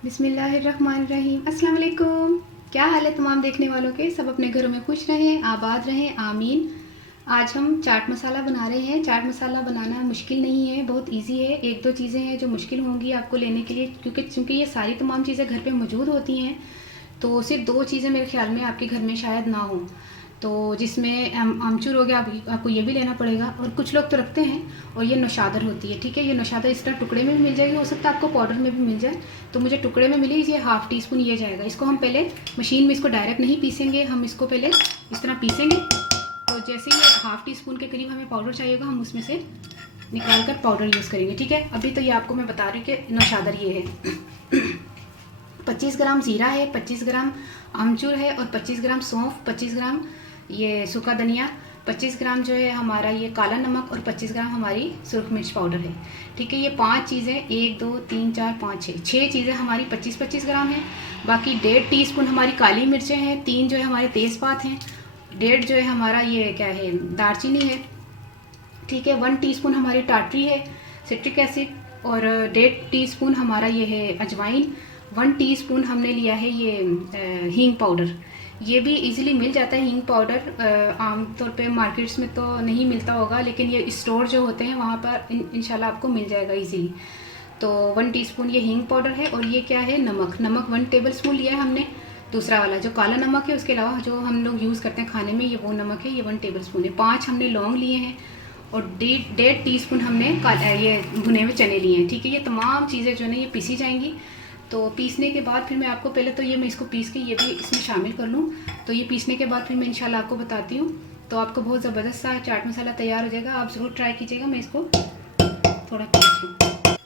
बिस्मिल्लाहिर्रहमानिर्रहीम। अस्सलाम वालेकुम। क्या हाल है तमाम देखने वालों के? सब अपने घरों में खुश रहें, आबाद रहें, आमीन। आज हम चाट मसाला बना रहे हैं। चाट मसाला बनाना मुश्किल नहीं है, बहुत इजी है। एक दो चीज़ें हैं जो मुश्किल होंगी आपको लेने के लिए, क्योंकि ये सारी तमाम चीज़ें घर पे मौजूद होती हैं। तो सिर्फ दो चीज़ें मेरे ख्याल में आपके घर में शायद ना हो, तो जिसमें आमचूर हो गया, आपको ये भी लेना पड़ेगा। और कुछ लोग तो रखते हैं। और ये नौशादर होती है, ठीक है। ये नौशादर इस तरह टुकड़े में भी मिल जाएगी, हो सकता है आपको पाउडर में भी मिल जाए। तो मुझे टुकड़े में मिली, ये हाफ़ टी स्पून ये जाएगा। इसको हम पहले मशीन में इसको डायरेक्ट नहीं पीसेंगे, हम इसको पहले इस तरह पीसेंगे। तो जैसे ये हाफ़ टी स्पून के करीब हमें पाउडर चाहिए होगा, हम उसमें से निकाल कर पाउडर यूज़ करेंगे, ठीक है। अभी तो ये आपको मैं बता रही हूँ कि नौशादर ये है। 25 ग्राम ज़ीरा है, 25 ग्राम आमचूर है, और 25 ग्राम सौंफ, 25 ग्राम ये सूखा धनिया, 25 ग्राम जो है हमारा ये काला नमक, और 25 ग्राम हमारी सुरख मिर्च पाउडर है, ठीक है। ये 5 चीज़ें, 1 2 3 4 5 6 चीज़ें हमारी 25-25 ग्राम है। बाकी 1.5 टीस्पून हमारी काली मिर्चें हैं, 3 जो है हमारे तेज़पात हैं, 1.5 जो है हमारा ये क्या है दालचीनी है, ठीक है। 1 टीस्पून हमारी टाटरी है, सिट्रिक एसिड, और 1.5 टीस्पून हमारा ये है अजवाइन, 1 टीस्पून हमने लिया है ये हींग पाउडर। ये भी इजीली मिल जाता है हींग पाउडर, आमतौर पे मार्केट्स में तो नहीं मिलता होगा, लेकिन ये स्टोर जो होते हैं वहाँ पर इंशाल्लाह आपको मिल जाएगा इजीली। तो 1 टीस्पून ये हींग पाउडर है। और ये क्या है नमक 1 टेबल स्पून लिया है हमने। दूसरा वाला जो काला नमक है, उसके अलावा जो हम लोग यूज़ करते हैं खाने में, ये वो नमक है, ये 1 टेबल स्पून है। 5 हमने लौंग लिए हैं, और 1.5 टीस्पून हमने ये भुने हुए चने लिए हैं, ठीक है। ये तमाम चीज़ें जो है ना ये पीसी जाएंगी। तो पीसने के बाद फिर मैं आपको पहले तो ये मैं इसको पीस के ये भी इसमें शामिल कर लूँ। तो ये पीसने के बाद फिर मैं इंशाल्लाह आपको बताती हूँ। तो आपको बहुत ज़बरदस्त सा चाट मसाला तैयार हो जाएगा, आप ज़रूर ट्राई कीजिएगा। मैं इसको थोड़ा पीस लूँ।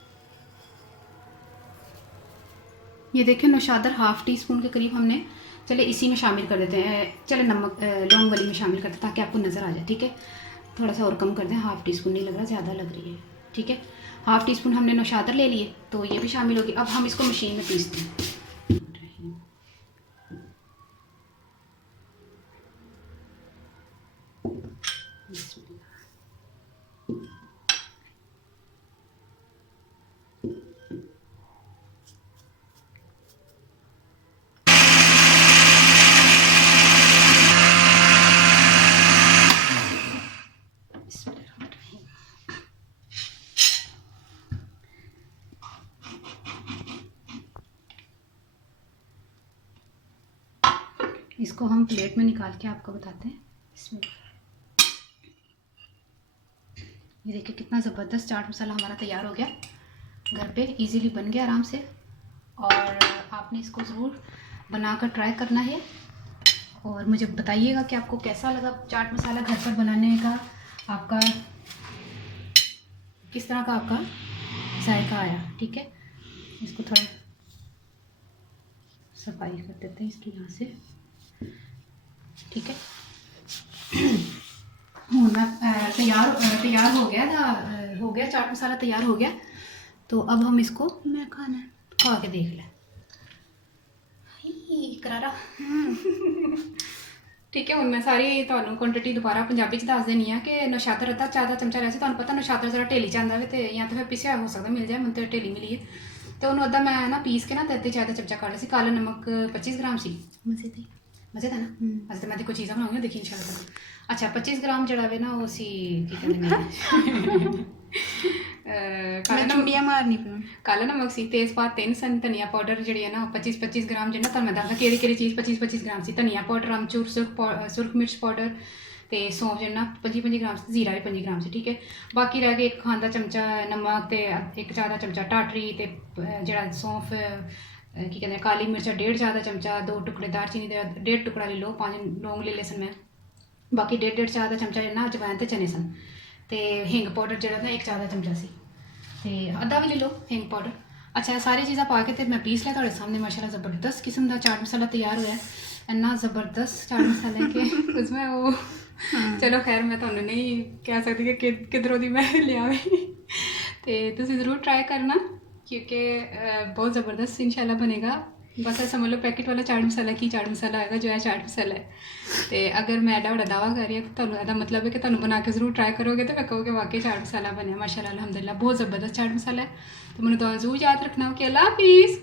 ये देखें नौशादर हाफ़ टी स्पून के करीब हमने, चले इसी में शामिल कर देते हैं। चले नमक लौंग वाली में शामिल करते हैं ताकि आपको नज़र आ जाए, ठीक है। थोड़ा सा और कम कर दें, हाफ़ टी स्पून नहीं लग रहा, ज़्यादा लग रही है, ठीक है। हाफ़ टी स्पून हमने नौशादर ले लिए, तो ये भी शामिल होगी। अब हम इसको मशीन में पीसते हैं। इसको हम प्लेट में निकाल के आपको बताते हैं। इसमें ये देखिए कितना ज़बरदस्त चाट मसाला हमारा तैयार हो गया, घर पे इजीली बन गया आराम से। और आपने इसको ज़रूर बनाकर ट्राई करना है, और मुझे बताइएगा कि आपको कैसा लगा चाट मसाला घर पर बनाने का, आपका किस तरह का आपका जायका आया, ठीक है। इसको थोड़ा सफाई कर देते हैं इसकी यहाँ से, ठीक है। तैयार हो गया था, हो गया चाट मसाला तैयार हो गया। तो अब हम इसको मैं खा के देख लें करारा। ठीक है। मैं सारी ਤੁਹਾਨੂੰ क्वांटिटी दोबारा पंजाबी च दस देनी है कि नौशादर अद्धा चाय का चमचा वैसे ਤੁਹਾਨੂੰ पता नौशादर जरा ढेली च आंदा वे, ते या तो फिर पिसिया हो सकता मिल जाए, मैं तो ढेली मिली है। तो उन्होंने अद्धा मैं ना पीस के ना ते चाय का चमचा काट लिया। काला नमक 25 ग्राम सी, मजे था ना। अच्छा तो मैं देखो चीज़ा बनाऊंगी, देखिए इंशाल्लाह। अच्छा 25 ग्राम जड़ा वे ना वो सी की कहते काला नमक सी, तेज़पात 3 सन, धनिया पाउडर जी है ना 25-25 ग्राम, जिन्ना तो मैं दसदा केड़ी चीज़ 25-25 ग्राम सी। धनिया पाउडर, अमचूर, सुरख मिर्च पाउडर, तो सौंफ जो ना 25-25 ग्राम से, जीरा भी 25 ग्राम से, ठीक है। बाकी रह गए 1 खाने का चमचा नमक, तो 1 चाय का चमचा टाटरी, तो जरा सौंफ की कहते हैं काली मिर्चा 1.5 चाय का चमचा, 2 टुकड़े दालचीनी दे 1.5 टुकड़ा ले लो, 5 लौंग ले सन मैं। बाकी 1.5 चाय का चमचा ना अजवाइन ते चने सन, तो हिंग पाउडर जो ना 1 चाय का चमचा सी, तो अद्धा भी ले लो हिंग पाउडर। अच्छा सारी चीज़ा पा के तो मैं पीस लिया, सामने माशाल्लाह ज़बरदस्त किस्म का चाट मसाला तैयार होया। इन्ना ज़बरदस्त चाट मसाला कि उसमें वो चलो खैर मैं तो नहीं कह सकती कि किधरों दी मैं लिया तो तुम ज़रूर ट्राई करना, क्योंकि बहुत ज़बरदस्त इंशाल्लाह बनेगा। बस ऐसा मतलब पैकेट वाला चाट मसाला की चाट मसाला आएगा जो है चाट मसाला है। तो अगर मैं एडा बड़ा दावा कर रही हूँ तो एदा मतलब है कि तुम बना के जरूर ट्राई करोगे तो मैं कहोगे वाकई चाट मसाला बने माशाल्लाह अल्हम्दुलिल्लाह बहुत ज़बरदस्त चाट मसाला है। तो मैंने दुआ जरूर याद रखना कि अल्लाह हाफिज़।